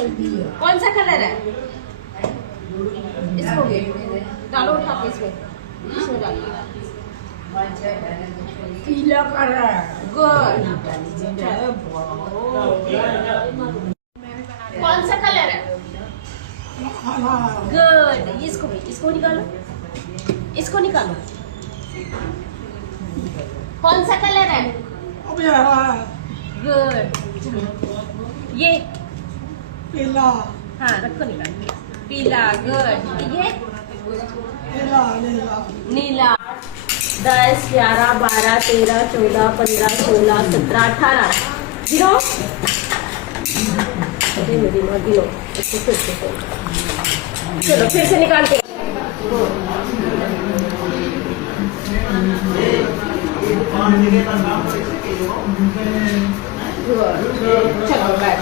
कौन सा कलर है? इसको भी डालो, उठा के इसमें डालो। पीला कलर है। गुड। कौन सा कलर है? गुड। इसको निकालो, इसको निकालो। कौन सा कलर है? गुड। ये पीला। हाँ रखो, निकाल। पीला। गुड। ये नीला। 10, 11, 12, 13, 14, 15, 16, 17, 18 गिनो। गिनो। चलो फिर से निकालते। चलो बैठ।